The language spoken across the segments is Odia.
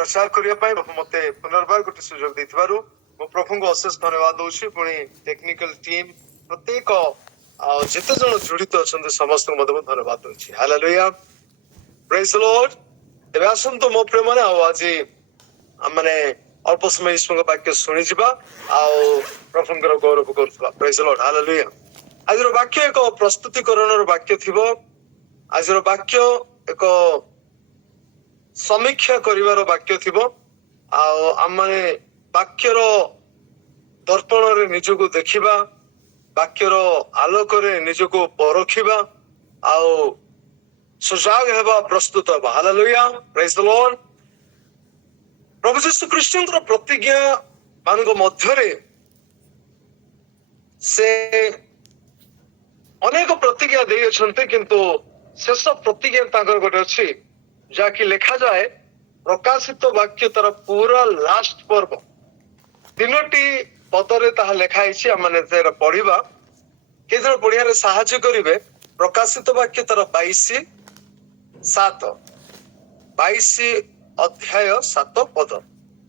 प्रचार करने प्रभु मत पुनर्बार गोटे सुजोग देथिबारु मो प्रभु को अशेष धन्यवाद दूसरी पुणी टेक्निकल टीम प्रत्येक जिते जन जड़ित अच्छा समस्त धन्यवाद दूसरी हालेलुया प्रेज द लॉर्ड एबे आसंतो मो प्रेम ने आज माने अल्प समय ईश्वर वाक्य शुणी जा प्रभुंकर गौरव करुवा प्रेज द लॉर्ड हालेलुया आज वाक्य एक प्रस्तुतिकरण वाक्य थिबो आज वाक्य एक समीक्षा करिवार वाक्य थिबो आम माने वाक्यर दर्पण रे निजको देखिबा वाक्यर आलोक रे निजको परखिबा सजाग हेबा प्रस्तुत हेबा हालेलुया प्रेज द लॉर्ड प्रभु यीशु ख्रीष्टଙ୍କର प्रतिज्ञा ମାନଙ୍କ ମଧ୍ୟରେ से अनेक प्रतिज्ञा देई अछन्ते किंतु शेष प्रतिज्ञा ताकर गोटे अछि जाकि लिखा जाए प्रकाशित वाक्य तार पूरा लास्ट पर्व तीनोटी पदरे ताहा लिखा है माने पढ़िबा केजन पढ़िया साहाय्य करिवे प्रकाशित वाक्य तार 22 अध्याय 7 पद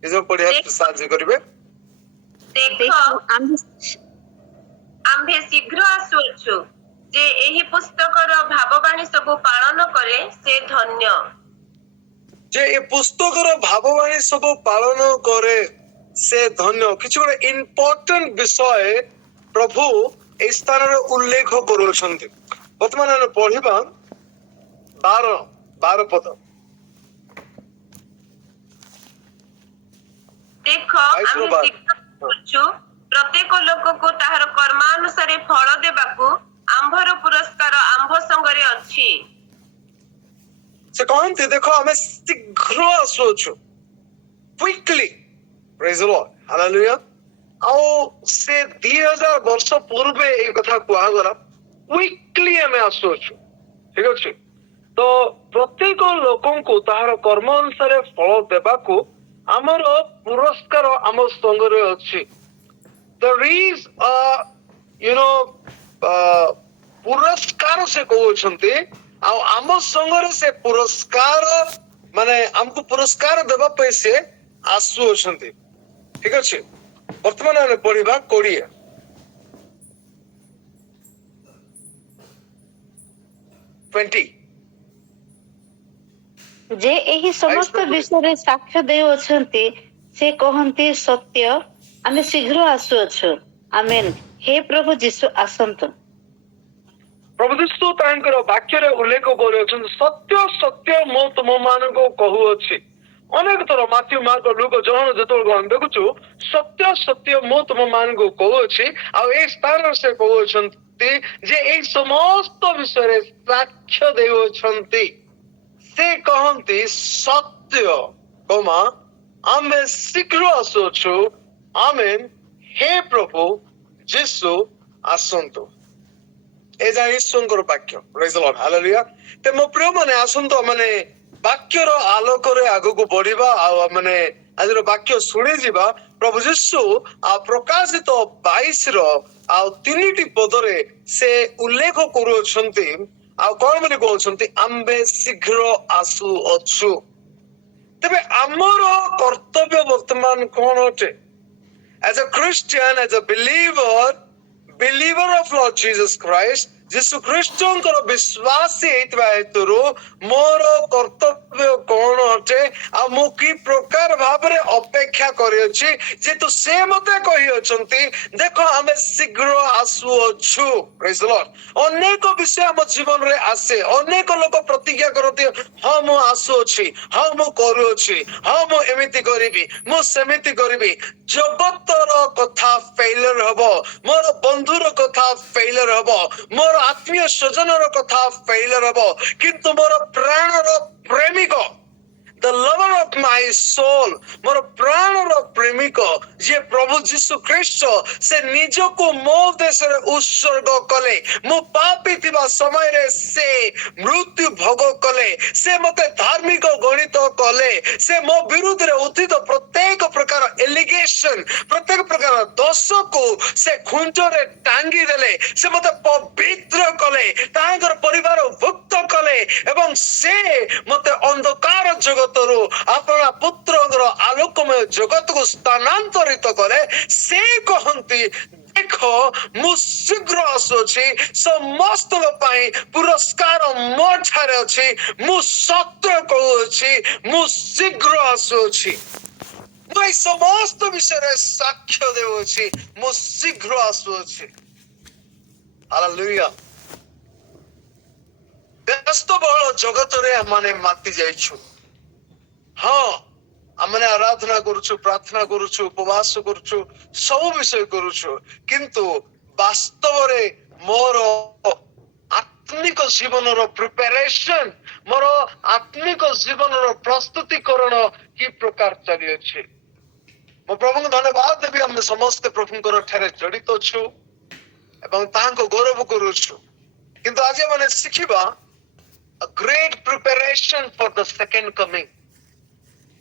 केजन पढ़िया साहाय्य करिवे आम्भे शीघ्र आसुअछु जे एही पुस्तकर भाववाणी सब पालन करे से धन्य जे ए पुस्तकर भाववाणी सब पालन करे से धन्य किछ गोटे इम्पोर्टेंट विषय प्रभु ए स्थान रे उल्लेख करूछन्ति वर्तमान हम पढ़िबा 12 पद देखो आम्भे शीघ्र आसुअछु प्रत्येक लोक को ताहार कर्मानुसारे फल देबाकू आंभर पुरस्कार आंभ संगरे अछि से कहते देखो हमें शीघ्र आसुछु quickly praise the Lord hallelujah से 2000 वर्ष पूर्व ए कथा कुआ गला क्विकली हमें आसुछु ठीक अछि तो प्रत्येक लोकन को ताहार कर्म अनुसारे फल देबाकू हमर पुरस्कार आम संगरे अछि there is पुरस्कार से कहउछन्ते आम संगरे से पुरस्कार माने हमको पुरस्कार देबा पे से आसु अछन्ते ठीक अछि वर्तमान हम पढिबा कोरिया 20 जे एही समस्त विषय साक्ष्य देउ अछन्ते से कहन्ते सत्य आमे शीघ्र आसु अछु आमेन हे प्रभु यीशु आसंत प्रभु यीशु तांकर वाक्य रे उल्लेख करछन सत्य सत्य मो तुम मानको कहू अछि अनेक थर माथ्यू मार्क लूक जॉन जतोल गन देखुछु सत्य सत्य मो तुम मानको कहू अछि आ ए स्थान से कहू अछन्ति जे ए समस्त विषय रे साक्ष्य देउ अछन्ति से कहन्ति सत्य कोमा आमे शीघ्र आसु अछु आमेन हे प्रभु यीशु आसंतो ए जा ईश्वरଙ୍କର वाक्य प्रेज द लॉर्ड हालेलुया ते मो प्रिय माने आसंतो माने वाक्यर आलोक रे आगु को बढ़िबा आ माने आजर वाक्य सुनि जिबा प्रभु यीशु आ प्रकाशित 22 रो आ तीनटी पदरे से उल्लेख करू छथि आ कोन माने कहू छथि आम्बे शीघ्र आसु अछु तबे हमर कर्तव्य वर्तमान कोन अटे as a Christian, as a believer of Lord Jesus Christ, जीसु ख्रीष्टଙ୍କର विश्वासी हेतबा हेतुरु मोर कर्तव्य कोन अटे आ मु की प्रकार भाबरे अपेक्षा करि अछि जेतु से मते कहि अछंती देखो हमें शीघ्र आसु अछु प्रेज द लॉर्ड अनेक विषय हम जीवन रे आसे अनेक लोक प्रतिज्ञा करती हां मु आसु अछि हां मु करू अछि हां मु एमिति करिबी मु सेमिति करिबी जगतर कथा फेलियर हबो मोर बंधुर कथा फेलियर हबो मोर आत्मीय स्वजनर कथा फेलियर हबो किंतु मोर प्राणर प्रेमिक the lover of my soul मोर प्राणर प्रेमिक जे प्रभु यीशु ख्रीष्ट से निजको मो देश रे उत्सर्ग कले मो पापी थिबा समय रे से मृत्यु भोग कले से मते धार्मिक गणित कले से मो विरुद्ध रे उठित प्रत्येक प्रकार एलिगेशन प्रत्येक प्रकार दोष को से खुंट रे टांगी देले से मते पवित्र कले तांकर परिवार भुक्त कले एवं से मते अंधकार जगत अपना पुत्रଙ୍କର ଆଲୋକମୟ ଜଗତକୁ ସ୍ଥାନାନ୍ତରିତ କଲେ ସେ କହନ୍ତି ଦେଖ ମୁଁ ଶୀଘ୍ର ଆସୁଅଛି ସମସ୍ତଙ୍କ ପାଇଁ ପୁରସ୍କାର ମୋ ଠାରେ ଅଛି ମୁଁ ସତ୍ୟ କହୁଅଛି ମୁଁ ଶୀଘ୍ର ଆସୁଅଛି ମୁଁ ଏଇ ସମସ୍ତ ବିଷୟରେ ସାକ୍ଷ୍ୟ ଦେଉଅଛି ମୁଁ ଶୀଘ୍ର ଆସୁଅଛି ହାଲେଲୁୟା ବ୍ୟସ୍ତବହୁଳ ଜଗତରେ ଆମେ ମାତି ଯାଇଛୁ ହଁ ଆମେ ଆରାଧନା କରୁଛୁ ପ୍ରାର୍ଥନା କରୁଛୁ ଉପବାସ କରୁଛୁ ସବୁ ବିଷୟ କରୁଛୁ କିନ୍ତୁ ବାସ୍ତବରେ ମୋର ଆତ୍ମିକ ଜୀବନର ପ୍ରିପାରେସନ ମୋର ଆତ୍ମିକ ଜୀବନର ପ୍ରସ୍ତୁତିକରଣ କି ପ୍ରକାର ଚାଲିଅଛି ମୁଁ ପ୍ରଭୁଙ୍କୁ ଧନ୍ୟବାଦ ଦେବି ଆମେ ସମସ୍ତେ ପ୍ରଭୁଙ୍କର ଠାରେ ଜଡିତ ଅଛୁ ଏବଂ ତାହାଙ୍କ ଗୌରବ କରୁଛୁ କିନ୍ତୁ ଆଜି ଆମେ ଶିଖିବା a great preparation for the second coming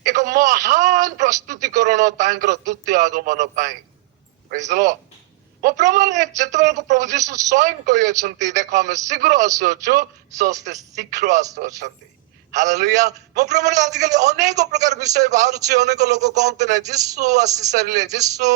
ଏକ ମହାନ ପ୍ରସ୍ତୁତିକରଣ ତାଙ୍କର ଦ୍ୱିତୀୟ ଆଗମନ ପାଇଁ Praise the Lord. ମୋ ପ୍ରଭୁମାନେ ଯେତେବେଳକୁ ପ୍ରଭୁ ଯୀଶୁ ସ୍ୱୟଂ କହିଅଛନ୍ତି ଦେଖ ଆମେ ଶୀଘ୍ର ଆସୁଅଛୁ ସମସ୍ତେ ଶୀଘ୍ର ଆସୁଅଛନ୍ତି ହାଲେଲୁୟା ମୋ ପ୍ରଭୁମାନେ ଆଜିକାଲି ଅନେକ ପ୍ରକାର ବିଷୟ ବାହାରୁଛି ଅନେକ ଲୋକ କହନ୍ତି ନା ଯୀଶୁ ଆସି ସାରିଲେ ଯୀଶୁ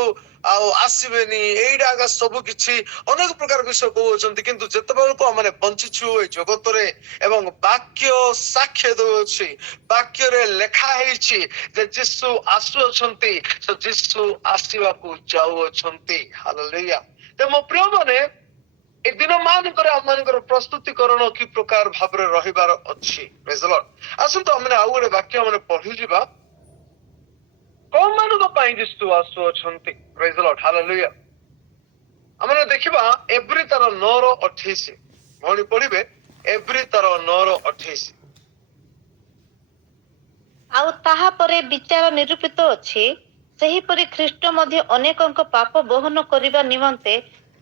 ଆଉ ଆସିବେନି ଏଇଟା ଆଗା ସବୁ କିଛି ଅନେକ ପ୍ରକାର ବିଷୟ କହୁଅଛନ୍ତି କିନ୍ତୁ ଯେତେବେଳକୁ ଆମେ ବଞ୍ଚିଛୁ ଏଇ ଜଗତରେ ଏବଂ ବାକ୍ୟ ସାକ୍ଷ୍ୟ ଦେଉଅଛି ବାକ୍ୟରେ ଲେଖା ହେଇଛି ଯେ ଯୀଶୁ ଆସୁଅଛନ୍ତି ସେ ଯୀଶୁ ଆସିବାକୁ ଯାଉଅଛନ୍ତି ହାଲେଲୁୟା ତ ମୋ ପ୍ରିୟମାନେ ଏ ଦିନ ମାନଙ୍କରେ ଆମମାନଙ୍କର ପ୍ରସ୍ତୁତିକରଣ କି ପ୍ରକାର ଭାବରେ ରହିବାର ଅଛି Praise the Lord. ଆସନ୍ତୁ ଆମେ ଆଉ ଗୋଟେ ବାକ୍ୟ ଆମେ ପଢିଯିବା କୋଉମାନଙ୍କ ପାଇଁ ଯୀଶୁ ଆସୁଅଛନ୍ତି Praise the Lord. Hallelujah. ଆମେ ଦେଖିବା ଏବ୍ରୀ ତାର 9:28 ଭଉଣୀ ପଢିବେ ଏବ୍ରୀ ତାର 9:28 ଆଉ ତାହା ପରେ ବିଚାର ନିରୂପିତ ଅଛି ସେହିପରି ଖ୍ରୀଷ୍ଟ ମଧ୍ୟ ଅନେକଙ୍କ ପାପ ବହନ କରିବା ନିମନ୍ତେ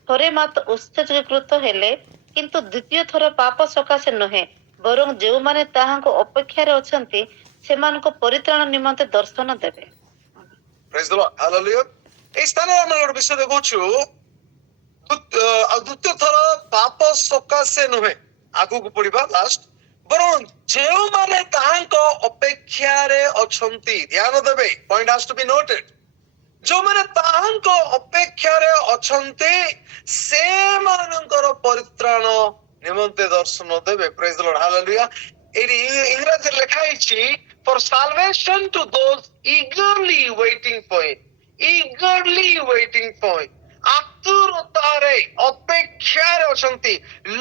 ଥରେ ମାତ୍ର ଉତ୍ସର୍ଗୀକୃତ ହେଲେ କିନ୍ତୁ ଦ୍ୱିତୀୟ ଥର ପାପ ସକାଶେ ନୁହେଁ ବରଂ ଯେଉଁମାନେ ତାହାଙ୍କ ଅପେକ୍ଷାରେ ଅଛନ୍ତି ସେମାନଙ୍କ ପରିତ୍ରାଣ ନିମନ୍ତେ ଦର୍ଶନ ଦେବେ Praise the Lord. Hallelujah. এই ସ୍ଥାନରେ ଆମେ ଗୋଟେ ବିଷୟ ଦେଖୁଛୁ ଆଉ ଦ୍ୱିତୀୟ ଥର ପାପ ସକାଶେ ନୁହେଁ ଆଗକୁ ପଢିବା ଲାଷ୍ଟ ବରଂ ଯେଉଁମାନେ ତାହାଙ୍କ ଅପେକ୍ଷାରେ ଅଛନ୍ତି ଧ୍ୟାନ ଦେବେ point has two be noted ଯେଉଁମାନେ ତାହାଙ୍କ ଅପେକ୍ଷାରେ ଅଛନ୍ତି ସେମାନଙ୍କର ପରିତ୍ରାଣ ନିମନ୍ତେ ଦର୍ଶନ ଦେବେ Praise the Lord. Hallelujah. ଏଇଠି ଇଂରାଜୀରେ ଲେଖା ହେଇଛି for salvation to those eagerly waiting for it ଆତୁରତାରେ ଅପେକ୍ଷାରେ ଅଛନ୍ତି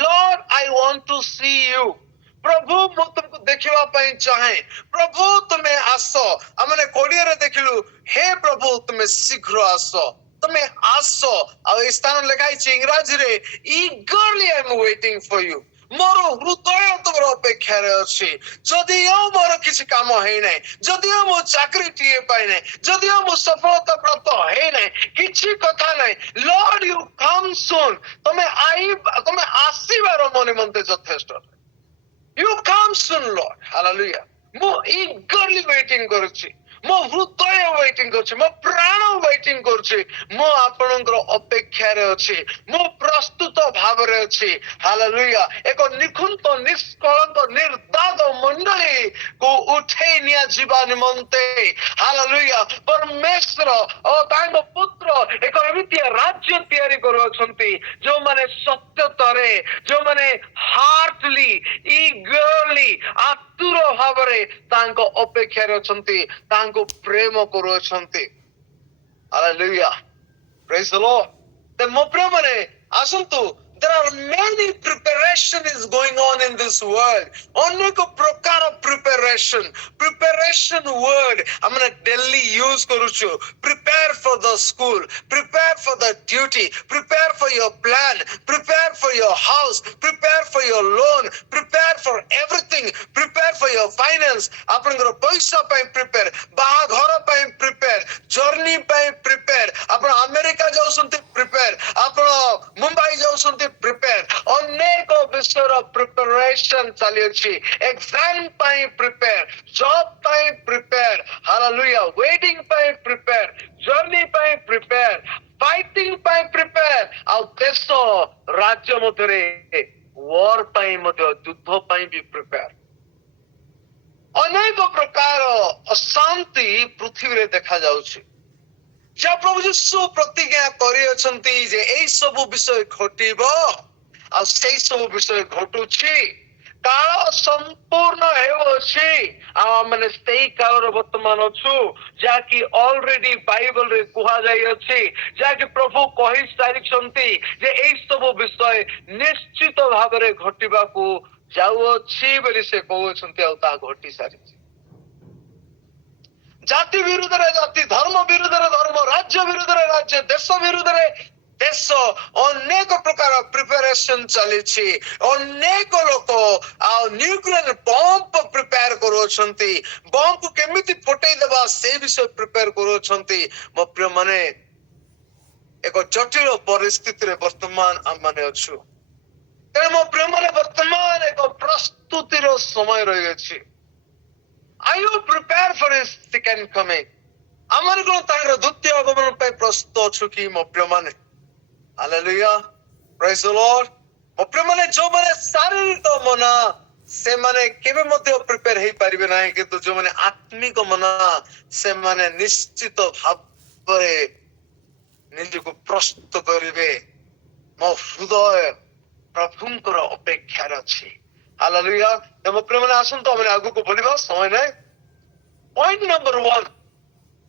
Lord I want to see you ପ୍ରଭୁ ମୁଁ ତୁମକୁ ଦେଖିବା ପାଇଁ ଚାହେଁ ପ୍ରଭୁ ତୁମେ ଆସ ଆମେ କୋଡ଼ିଆରେ ଦେଖିଲୁ ହେ ପ୍ରଭୁ ତୁମେ ଶୀଘ୍ର ଆସ ତୁମେ ଆସ ଆଉ ଏ ସ୍ଥାନ ଲେଖା ହେଇଛି ଇଂରାଜୀରେ eagerly I am waiting for you ମୋର ହୃଦୟ ତୁମର ଅପେକ୍ଷାରେ ଅଛି ଯଦିଓ ମୋର କିଛି କାମ ହେଇନାହିଁ ଯଦିଓ ମୁଁ ଚାକିରିଟିଏ ପାଇନାହିଁ ଯଦିଓ ମୁଁ ସଫଳତା ପ୍ରାପ୍ତ ହେଇନାହିଁ କିଛି କଥା ନାହିଁ Lord you come soon ତମେ ଆସିବାର ମୋ ନିମନ୍ତେ ଯଥେଷ୍ଟ You come soon, Lord. Hallelujah. ମୁଁ eagerly waiting କରୁଛି ମୋ ହୃଦୟ ୱେଟିଂ କରୁଛି ମୋ ପ୍ରାଣ ୱେଟିଂ କରୁଛି ମୁଁ ଆପଣଙ୍କର ଅପେକ୍ଷାରେ ଅଛି ମୁଁ ପ୍ରସ୍ତୁତ ଭାବରେ ଅଛି ହାଲେଲୁୟା ଏକ ନିଖୁନ୍ତ ନିଷ୍କଳଙ୍କ ନିର୍ଦାଗ ମଣ୍ଡଳୀକୁ ଉଠେଇ ନିଆଯିବା ନିମନ୍ତେ ହାଲେଲୁୟା ପରମେଶ୍ୱର ଓ ତାଙ୍କ ପୁତ୍ର ଏକ ଏମିତିଆ ରାଜ୍ୟ ତିଆରି କରୁଅଛନ୍ତି ଯେଉଁମାନେ ସତ୍ୟତାରେ ଯେଉଁମାନେ ହାର୍ଟଲି ଇଗରଲି ଆତୁର ଭାବରେ ତାଙ୍କ ଅପେକ୍ଷାରେ ଅଛନ୍ତି ତାଙ୍କୁ ପ୍ରେମ କରୁଅଛନ୍ତି Hallelujah. Praise the Lord. The ମୋ ପ୍ରିୟମାନେ ଆସନ୍ତୁ there are many preparation is going on in this world ଅନେକ ପ୍ରକାର preparation word ଆମେ daily use କରୁଛୁ prepare for the school prepare for the duty prepare for your plan prepare for your house prepare for your loan prepare for everything prepare for your finance ଆପଣଙ୍କର ପଇସା ପାଇଁ prepare ବାହାଘର ପାଇଁ prepare journey ପାଇଁ prepare ଆପଣ ଆମେରିକା ଯାଉଛନ୍ତି prepare ଆପଣ ମୁମ୍ବାଇ ଯାଉଛନ୍ତି prepare ଅନେକ ବିଷୟର preparation ଚାଲିଅଛି exam ପାଇଁ prepare job ପାଇଁ prepare hallelujah wedding ପାଇଁ prepare journey ପାଇଁ prepare fighting ପାଇଁ prepare ଆଉ ଦେଶ ରାଜ୍ୟ ମଧ୍ୟରେ war ପାଇଁ ମଧ୍ୟ ଯୁଦ୍ଧ ପାଇଁ ବି prepare ଅନେକ ପ୍ରକାର ଅଶାନ୍ତି ପୃଥିବୀରେ ଦେଖାଯାଉଛି। ଯାହା ପ୍ରଭୁ ଯୀଶୁ ପ୍ରତିଜ୍ଞା କରିଅଛନ୍ତି ଯେ ଏଇ ସବୁ ବିଷୟ ଘଟିବ, ଆଉ ସେଇ ସବୁ ବିଷୟ ଘଟୁଛି। କାଳ ସମ୍ପୂର୍ଣ୍ଣ ହେଉଅଛି, ଆଉ ଆମେ ସେଇ କାଳର ବର୍ତ୍ତମାନ ଅଛୁ, ଯାହାକି ଅଲରେଡି ବାଇବଲରେ କୁହାଯାଇଅଛି, ଯାହାକି ପ୍ରଭୁ କହିସାରିଛନ୍ତି ଯେ ଏଇ ସବୁ ବିଷୟ ନିଶ୍ଚିତ ଭାବରେ ଘଟିବାକୁ ଯାଉଅଛି ବୋଲି ସେ କହୁଅଛନ୍ତି, ଆଉ ତାହା ଘଟି ସାରିଛି। ଜାତି ବିରୁଦ୍ଧରେ ଜାତି, ଧର୍ମ ବିରୁଦ୍ଧରେ ଧର୍ମ, ରାଜ୍ୟ ବିରୁଦ୍ଧରେ ରାଜ୍ୟ, ଦେଶ ବିରୁଦ୍ଧରେ ଦେଶ, ଅନେକ ପ୍ରକାର ପ୍ରିପାରେସନ ଚାଲିଛି। ଅନେକ ଲୋକ ଆଉ ନ୍ୟୁକ୍ଲିୟର ବମ୍ବ ପ୍ରିପେୟାର କରୁଅଛନ୍ତି, ବମ୍ବକୁ କେମିତି ଫଟେଇଦେବା ସେ ବିଷୟ ପ୍ରିପେୟାର କରୁଅଛନ୍ତି। ମୋ ପ୍ରିୟ ମାନେ, ଏକ ଜଟିଳ ପରିସ୍ଥିତିରେ ବର୍ତ୍ତମାନ ଆମମାନେ ଅଛୁ। ତେଣୁ ମୋ ପ୍ରିୟ ମାନେ, ବର୍ତ୍ତମାନ ଏକ ପ୍ରସ୍ତୁତିର ସମୟ ରହିଅଛି। Are you prepared for his second coming? ଆମର କଣ ତାଙ୍କର ଦ୍ୱିତୀୟ আগমନ ପାଇଁ ପ୍ରସ୍ତୁତ ଅଛୁ କି ମୋ ପ୍ରିୟ ମାନେ? ହାଲେଲୁୟା, ପ୍ରେଜ୍ ଦ ଲର୍ଡ। ମୋ ପ୍ରିୟ ମାନେ, ଯୋଉମାନେ ଶାରୀରିକ ମନା, ସେମାନେ କେବେ ମଧ୍ୟ ପ୍ରିପେୟାର ହେଇପାରିବେ ନାହିଁ, କିନ୍ତୁ ଯୋଉମାନେ ଆତ୍ମିକ ମନା, ସେମାନେ ନିଶ୍ଚିତ ଭାବରେ ନିଜକୁ ପ୍ରସ୍ତୁତ କରିବେ। ମୋ ହୃଦୟ ପ୍ରଭୁଙ୍କର ଅପେକ୍ଷାରେ ଅଛି। ହାଲେଲୁୟା। ମୋ ପ୍ରିୟ ମାନେ, ଆସନ୍ତୁ ଆମେ ଆଗକୁ ବଢିବା, ସମୟ ନାହିଁ। Point number 1,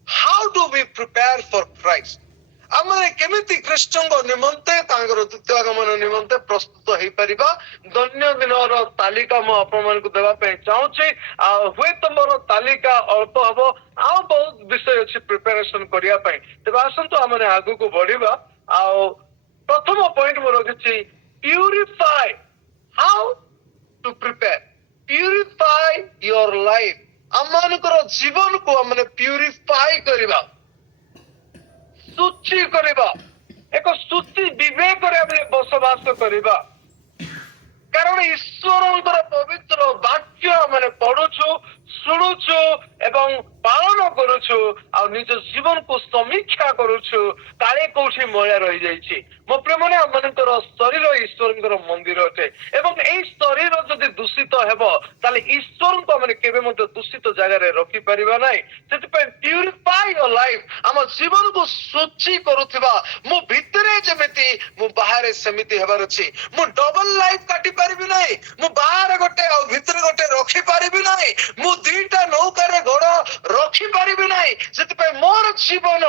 how do we prepare for Christ? ଆମେ କେମିତି ଖ୍ରୀଷ୍ଟଙ୍କ ନିମନ୍ତେ, ତାଙ୍କର ଦ୍ୱିତୀୟ আগମନ ନିମନ୍ତେ ପ୍ରସ୍ତୁତ ହେଇପାରିବା? ଦୈନନ୍ଦିନର ତାଲିକା ମୁଁ ଆପଣମାନଙ୍କୁ ଦେବା ପାଇଁ ଚାହୁଁଛି। ଆଉ ହୁଏତ ମୋର ତାଲିକା ଅଳ୍ପ ହବ, ଆଉ ବହୁତ ବିଷୟ ଅଛି ପ୍ରିପାରେସନ କରିବା ପାଇଁ। ତେବେ ଆସନ୍ତୁ ଆମେ ଆଗକୁ ବଢିବା। ଆଉ ପ୍ରଥମ ପଏଣ୍ଟ ମୁଁ ରଖିଛି, purify. How to prepare? Purify your life. ଆମମାନଙ୍କର ଜୀବନକୁ ଆମେ ପ୍ୟୁରିଫାଏ କରିବା, ଶୁଚି କରିବା, ଏକ ଶୁଚି ବିବେକରେ ଆମେ ବସବାସ କରିବା। କାରଣ ଈଶ୍ୱରଙ୍କର ପବିତ୍ର ବାକ୍ୟ ଆମେ ପଢୁଛୁ, ଶୁଣୁଛୁ ଏବଂ ପାଳନ କରୁଛୁ, ଆଉ ନିଜ ଜୀବନକୁ ସମୀକ୍ଷା କରୁଛୁ, କାଳେ କୋଉଠି ମଇଳା ରହିଯାଇଛି। ମୋ ପ୍ରିୟମାନେ, ଆମମାନଙ୍କର ଶରୀର ଈଶ୍ୱରଙ୍କର ମନ୍ଦିର ଅଟେ, ଏବଂ ଏଇ ଶରୀର ଯଦି ଦୂଷିତ ହେବ, ତାହେଲେ ଈଶ୍ୱରଙ୍କୁ ଆମେ କେବେ ମଧ୍ୟ ଦୂଷିତ ଜାଗାରେ ରଖିପାରିବା ନାହିଁ। ସେଥିପାଇଁ ପ୍ୟୁରିଫାଏ ୟୋର ଲାଇଫ, ଆମ ଜୀବନକୁ ଶୁଚି କରୁଥିବା, ମୁଁ ଭିତରେ ଯେମିତି ମୁଁ ବାହାରେ ସେମିତି ହେବାର ଅଛି। ମୁଁ ଡବଲ ଲାଇଫ କାଟି ପାରିବି ନାହିଁ, ମୁଁ ବାହାରେ ଗୋଟେ ଆଉ ଭିତରେ ଗୋଟେ ରଖିପାରିବି ନାହିଁ, ମୁଁ ଦିଟା ନୌକାରେ ଗୋଡ ରଖିପାରିବି ନାହିଁ। ସେଥିପାଇଁ ମୋର ଜୀବନ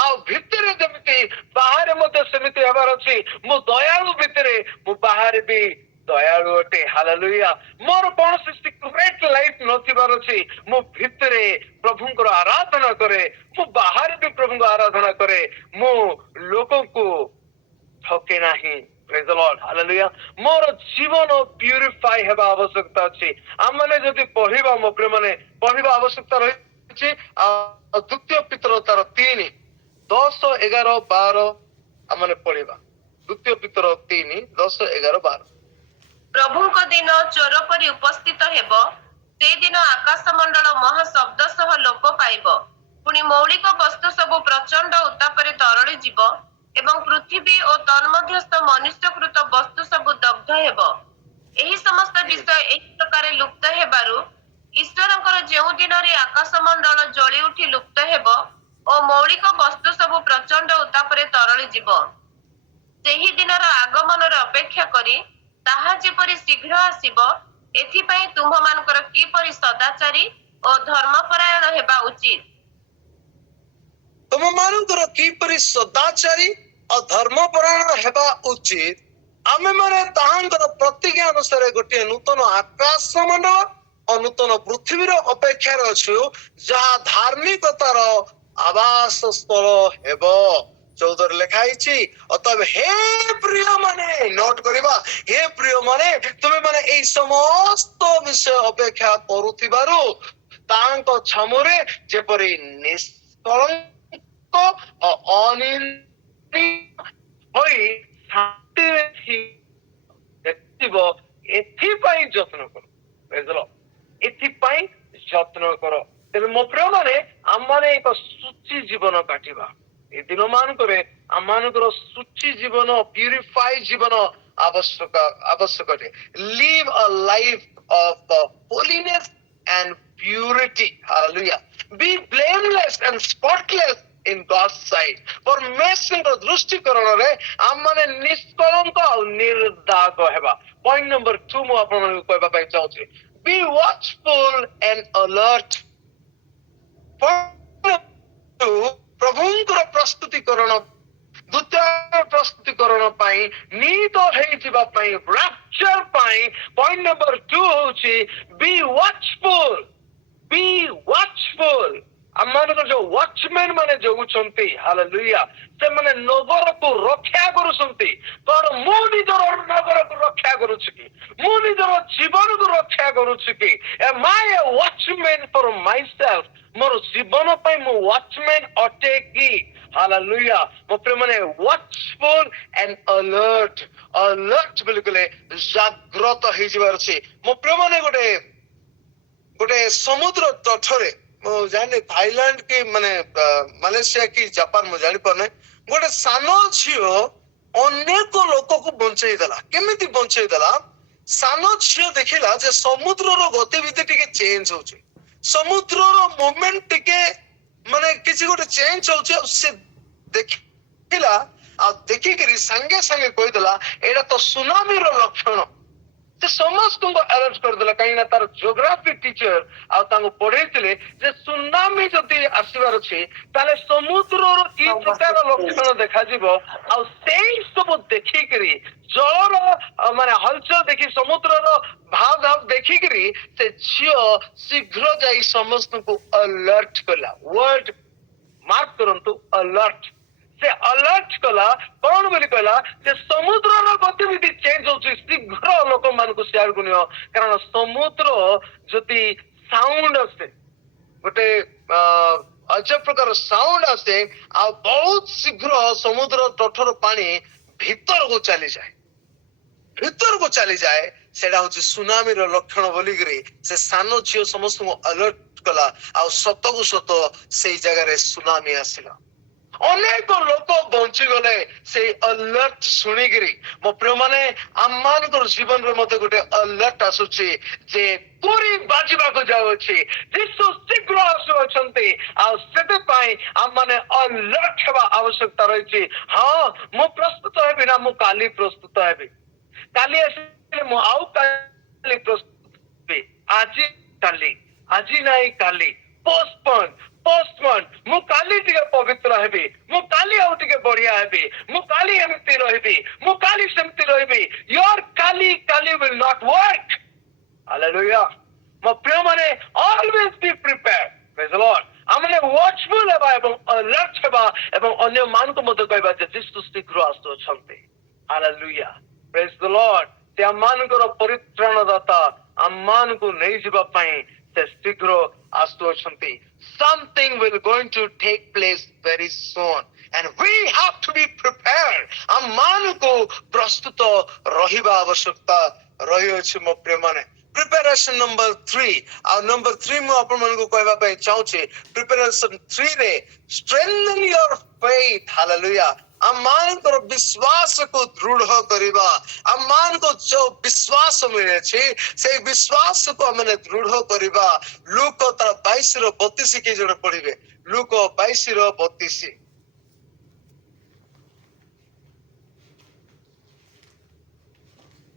ଆଉ ଭିତରେ ଯେମିତି ବାହାରେ ମଧ୍ୟ ସେମିତି ହେବାର ଅଛି। ମୁଁ ଦୟାଳୁ ଭିତରେ, ମୁଁ ବାହାରେ ବି ଦୟାଳୁ ଅଟେ। ହାଲେଲୁୟା। ମୋର କୌଣସି ସିକ୍ରେଟ ଲାଇଫ ନଥିବାର ଅଛି। ମୁଁ ଭିତରେ ପ୍ରଭୁଙ୍କର ଆରାଧନା କରେ, ମୁଁ ବାହାରେ ବି ପ୍ରଭୁଙ୍କ ଆରାଧନା କରେ, ମୁଁ ଲୋକଙ୍କୁ ଠକେ ନାହିଁ। ପ୍ରେଜ୍ ଦ ଲର୍ଡ, ହାଲେଲୁୟା। ମୋର ଜୀବନ ପ୍ୟୁରିଫାଇ ହେବା ଆବଶ୍ୟକତା ଅଛି। ଆମମାନେ ଯଦି ପଢିବା, ମୋ ପ୍ରିୟ ମାନେ, ପଢିବା ଆବଶ୍ୟକତା ରହିଛି। ଆଉ ଦ୍ୱିତୀୟ ପିତର ତାର 3, 10, 11, 12 ଆମମାନେ ପଢିବା। ଦ୍ୱିତୀୟ ପିତର 3, 10, 11, 12। ପ୍ରଭୁଙ୍କ ଦିନ ଚୋର ପରି ଉପସ୍ଥିତ ହେବ। ସେଦିନ ଆକାଶ ମଣ୍ଡଳ ମହା ଶବ୍ଦ ସହ ଲୋପ ପାଇବ। ପୁଣି ମୌଳିକ ବସ୍ତୁ ସବୁ ପ୍ରଚଣ୍ଡ ଉତ୍ତାପରେ ତରଳି ଯିବ, ଏବଂ ପୃଥିବୀ ଓ ତନ୍ମଧ୍ୟସ୍ଥ ମନୁଷ୍ୟକୃତ ବସ୍ତୁ ସବୁ ଦଗ୍ଧ ହେବ। ଏହି ସମସ୍ତ ବିଷୟ ଏହି ପ୍ରକାର ଲୁପ୍ତ ହେବାରୁ, ଈଶ୍ୱରଙ୍କର ଯେଉଁ ଦିନରେ ଆକାଶ ମଣ୍ଡଳ ଜଳି ଉଠି ଲୁପ୍ତ ହେବ ଓ ମୌଳିକ ବସ୍ତୁ ସବୁ ପ୍ରଚଣ୍ଡ ଉତ୍ତାପରେ ତରଳି ଯିବ, ସେହି ଦିନର ଆଗମନର ଅପେକ୍ଷା କରି ତାହା ଯେପରି ଶୀଘ୍ର ଆସିବ, ଏଥିପାଇଁ ତୁମ୍ଭମାନଙ୍କର କିପରି ସଦାଚାରୀ ଓ ଧର୍ମପରାୟଣ ହେବା ଉଚିତ। ତୁମମାନଙ୍କର କିପରି ସଦାଚାରୀ ଓ ଧର୍ମପରାୟଣ ହେବା ଉଚିତ, ଆମେମାନେ ତାହାଙ୍କର ପ୍ରତିଜ୍ଞା ଅନୁସାରେ ଗୋଟିଏ ନୂତନ ଆକାଶ ମଣ୍ଡଳ ଓ ନୂତନ ପୃଥିବୀର ଅପେକ୍ଷାରେ ଅଛୁ, ଯାହା ଧାର୍ମିକତାର ଆବାସ ସ୍ଥଳ ହେବ। 14 ଲେଖା ହେଇଛି, ଅତଏବ ହେ ପ୍ରିୟ ମାନେ, ନୋଟ କରିବା, ହେ ପ୍ରିୟ ମାନେ, ତୁମେ ମାନେ ଏଇ ସମସ୍ତ ବିଷୟ ଅପେକ୍ଷା କରୁଥିବାରୁ ତାଙ୍କ ଛାମୁରେ ଯେପରି ନିଷ୍କଳଙ୍କ ଓ ଅନିନ୍ଦନୀୟ ହୋଇ ଶାନ୍ତିରେ ଦେଖିବ, ଏଥିପାଇଁ ଯତ୍ନ କର। ବୁଝିଲ? ଏଥିପାଇଁ ଯତ୍ନ କର। ତେବେ ମୋ ପ୍ରିୟ ମାନେ, ଆମମାନେ ଏକ ସୂଚି ଜୀବନ କାଟିବା। ଏ ଦିନ ମାନଙ୍କରେ ଆମମାନଙ୍କର ସୂଚି ଜୀବନ, ପ୍ୟୁରିଫାଇ ଜୀବନ ଆବଶ୍ୟକ ଅଟେ। Live a life of holiness and purity. Hallelujah. Be blameless and spotless in God's sight. परमेश्वर दृष्टि करणरे आम माने निष्कलंक और निर्दाग हेबा. Point number 2 मु आपन माने कहबा पय चाहूची. Be watchful and alert. प्रभुଙ୍କର ପ୍ରସ୍ତୁତିକରଣ ଦ୍ୱିତୀୟ ପ୍ରସ୍ତୁତିକରଣ ପାଇଁ ନିହିତ ହେଇଯିବା ପାଇଁ ରାପ୍ଚର ପାଇଁ ପଏଣ୍ଟ ନମ୍ବର 2 ହଉଛି be watchful ଆମମାନଙ୍କର ଯୋଉ ୱାଚମ୍ୟାନ ମାନେ ଯୋଗୁଛନ୍ତି ହାଲେଲୁୟା ସେମାନେ ନଗରକୁ ରକ୍ଷା କରୁଛନ୍ତି କଣ ମୁଁ ନିଜର ନଗରକୁ ରକ୍ଷା କରୁଛି କି ମୁଁ ନିଜର ଜୀବନକୁ ରକ୍ଷା କରୁଛି କି am I a watchman for myself ମୋର ଜୀବନ ପାଇଁ ମୁଁ ୱାଚମ୍ୟାନ ଅଟେ କି ହାଲେଲୁୟା ମୋ ପ୍ରିୟ ମାନେ ୱାଚଫୁଲ ଆଣ୍ଡ alert ବୋଲି କହିଲେ ଜାଗ୍ରତ ହେଇଯିବାର ଅଛି ମୋ ପ୍ରିୟ ମାନେ ଗୋଟେ ସମୁଦ୍ର ତଟରେ ମୁଁ ଜାଣି ଥାଇଲାଣ୍ଡ କି ମାନେ ମାଲେସିଆ କି ଜାପାନ ମୁଁ ଜାଣିପାରୁନି ଗୋଟେ ସାନ ଝିଅ ଅନେକ ଲୋକକୁ ବଞ୍ଚେଇ ଦେଲା କେମିତି ବଞ୍ଚେଇ ଦେଲା ସାନ ଝିଅ ଦେଖିଲା ଯେ ସମୁଦ୍ରର ଗତିବିଧି ଟିକେ ଚେଞ୍ଜ ହଉଛି ସମୁଦ୍ରର ମୁଭମେଣ୍ଟ ଟିକେ ମାନେ କିଛି ଗୋଟେ ଚେଞ୍ଜ ହଉଛି ଆଉ ସେ ଦେଖିଲା ଆଉ ଦେଖିକିରି ସାଙ୍ଗେ ସାଙ୍ଗେ କହିଦେଲା ଏଇଟା ତ ସୁନାମିର ଲକ୍ଷଣ ସେ ସମସ୍ତଙ୍କୁ ଆଲର୍ଟ କରିଦେଲା କାହିଁକି ନା ତାର ଜିଓଗ୍ରାଫି ଟିଚର ଆଉ ତାଙ୍କୁ ପଢେଇଥିଲେ ଯେ ସୁନାମି ଯଦି ଆସିବାର ଅଛି ତାହେଲେ ସମୁଦ୍ରର କି ପ୍ରକାର ଲକ୍ଷଣ ଦେଖାଯିବ ଆଉ ସେଇ ସବୁ ଦେଖିକିରି ଜଳର ମାନେ ହଲଚଲ ଦେଖି ସମୁଦ୍ରର ଭାବ ଦେଖିକିରି ସେ ଝିଅ ଶୀଘ୍ର ଯାଇ ସମସ୍ତଙ୍କୁ ଆଲର୍ଟ କଲା ୱାର୍ଡ ମାର୍କ କରନ୍ତୁ ଆଲର୍ଟ ସେ ଆଲର୍ଟ କଲା କଣ ବୋଲି କହିଲା ଯେ ସମୁଦ୍ରର ଗତିବିଧି ଚେଞ୍ଜ ହଉଛି ଶୀଘ୍ର ଲୋକମାନଙ୍କୁ ସିଆଡକୁ ନିଅ କାରଣ ସମୁଦ୍ର ଯଦି ସାଉଣ୍ଡ ଆସେ ଗୋଟେ ଅଜବ ପ୍ରକାର ସାଉଣ୍ଡ ଆସେ ଆଉ ବହୁତ ଶୀଘ୍ର ସମୁଦ୍ର ତଟର ପାଣି ଭିତରକୁ ଚାଲିଯାଏ ସେଟା ହଉଛି ସୁନାମିର ଲକ୍ଷଣ ବୋଲିକିରି ସେ ସାନ ଝିଅ ସମସ୍ତଙ୍କୁ ଆଲର୍ଟ କଲା ଆଉ ସତକୁ ସତ ସେଇ ଜାଗାରେ ସୁନାମି ଆସିଲା ଅନେକ ଲୋକ ବଞ୍ଚିଗଲେ ସେଇ ଆଲର୍ଟ ଶୁଣିକିରି ମୋ ପ୍ରିୟମାନେ ଆମମାନଙ୍କର ଜୀବନରେ ମତେ ଗୋଟେ ଆଲର୍ଟ ଆସୁଛି ଯେ ତୁରୀ ବାଜିବାକୁ ଯାଉଅଛି ଯୀଶୁ ଶୀଘ୍ର ଆସୁଅଛନ୍ତି ଆଉ ସେଥିପାଇଁ ଆମମାନେ ଆଲର୍ଟ ହେବା ଆବଶ୍ୟକତା ରହିଛି ହଁ ମୁଁ ପ୍ରସ୍ତୁତ ହେବି ନା ମୁଁ କାଲି ପ୍ରସ୍ତୁତ ହେବି କାଲି ଆସିଲେ ମୁଁ ଆଉ କାଲି ପ୍ରସ୍ତୁତ ହେବି ଆଜି ନାହିଁ କାଲି ପୋଷ୍ଟପୋନ୍ ମୁଁ କାଲି ଟିକେ ପବିତ୍ର ହେବି ମୁଁ କାଲି ଆଉ ଟିକେ ବଢିଆ ହେବି ମୁଁ କାଲି ଏମିତି ରହିବି ମୁଁ କାଲି ସେମିତି ରହିବି your କାଲି will not work hallelujah ମୋ ପ୍ରିୟ ମାନେ always be prepared praise the Lord ଆମମାନେ watchful ହେବା ଏବଂ alert ହେବା ଏବଂ ଅନ୍ୟମାନଙ୍କୁ ମଧ୍ୟ କହିବା ଯେ ଯୀଶୁ ଶୀଘ୍ର ଆସୁଅଛନ୍ତି hallelujah praise the Lord ସେ ଆମମାନଙ୍କର ପରିତ୍ରାଣଦାତା ଆମମାନଙ୍କୁ ନେଇଯିବା ପାଇଁ ସେ ଶୀଘ୍ର ଆସୁଅଛନ୍ତି something will going to take place very soon and we have to be prepared ଆମମାନଙ୍କୁ ପ୍ରସ୍ତୁତ ରହିବା ଆବଶ୍ୟକତା ରହିଅଛି ମୋ ପ୍ରିୟମାନେ preparation number 3 ଆଉ number 3 ମୁଁ ଆପଣମାନଙ୍କୁ କହିବା ପାଇଁ ଚାହୁଁଛି preparation 3 ରେ strengthen your faith hallelujah ଆମମାନଙ୍କର ବିଶ୍ୱାସକୁ ଦୃଢ କରିବା ଆମମାନଙ୍କୁ ଯୋଉ ବିଶ୍ୱାସ ମିଳିଛି ସେଇ ବିଶ୍ୱାସକୁ ଆମେ ଦୃଢ କରିବା ଲୁକ ତାର 22:32 କି ଜଣେ ପଢିବେ ଲୁକ 22:32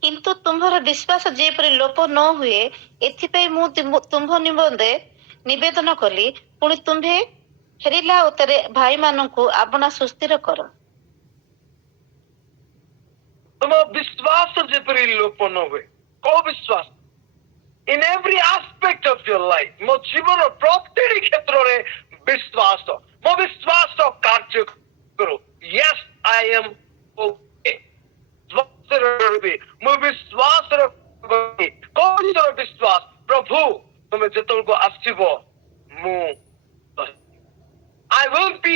କିନ୍ତୁ ତୁମ୍ଭର ବିଶ୍ୱାସ ଯେପରି ଲୋପ ନ ହୁଏ ଏଥିପାଇଁ ମୁଁ ତୁମ୍ଭ ନିମନ୍ତେ ନିବେଦନ କଲି ପୁଣି ତୁମ୍ଭେ ଫେରିଲା ଉତ୍ତରେ ଭାଇମାନଙ୍କୁ ଆପଣା ସୁସ୍ଥିର କର ତୁମ ବିଶ୍ୱାସ ଯେପରି ଲୋପ ନ ହୁଏ କୋଉ ବିଶ୍ୱାସ in every aspect of your life ମୋ ଜୀବନ ପ୍ରତିଟି କ୍ଷେତ୍ରରେ ବିଶ୍ୱାସ ମୋ ବିଶ୍ୱାସ କାର୍ଯ୍ୟ କରୁ yes I am okay ମୁଁ ବିଶ୍ୱାସର କୋଉ ବିଶ୍ୱାସ ପ୍ରଭୁ ତୁମେ ଯେତେବେଳକୁ ଆସିବ ମୁଁ I will be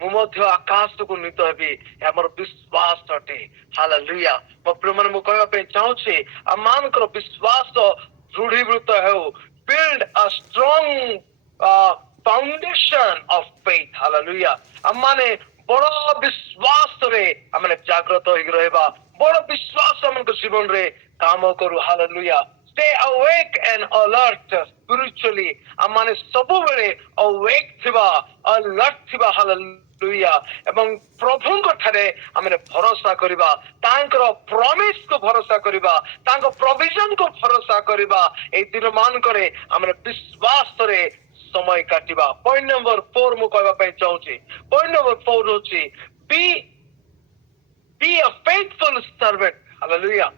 ମୁଁ ମଧ୍ୟ ଆକାଶକୁ ନୀତ ହେବି ଆମର ବିଶ୍ୱାସ ଅଟେ ହାଲେଲୁୟା ମୋ ପ୍ରିୟମାନେ ମୁଁ କହିବା ପାଇଁ ଚାହୁଁଛି ଆମମାନଙ୍କର ବିଶ୍ୱାସ ଦୃଢୀଭୂତ ହେଉ build a strong foundation of faith hallelujah ଆମମାନେ ବଡ଼ ବିଶ୍ୱାସରେ ଆମେ ଜାଗ୍ରତ ହେଇକି ରହିବା ବଡ଼ ବିଶ୍ୱାସ ଆମଙ୍କ ଜୀବନରେ କାମ କରୁ hallelujah stay awake and alert spiritually. amane ସବୁବେଳେ awake ଥିବା alert ଥିବା hallelujah ଏବଂ ପ୍ରଭୁଙ୍କ ଠାରେ ଆମେ ଭରସା କରିବା ତାଙ୍କର promise କୁ ଭରସା କରିବା ତାଙ୍କ provision କୁ ଭରସା କରିବା এই ଦିନ ମାନଙ୍କରେ ଆମେ ବିଶ୍ୱାସରେ ସମୟ କାଟିବା point number 4 ମୁଁ କହିବା ପାଇଁ ଚାହୁଁଛି point number 4 ହେଉଛି be a faithful servant hallelujah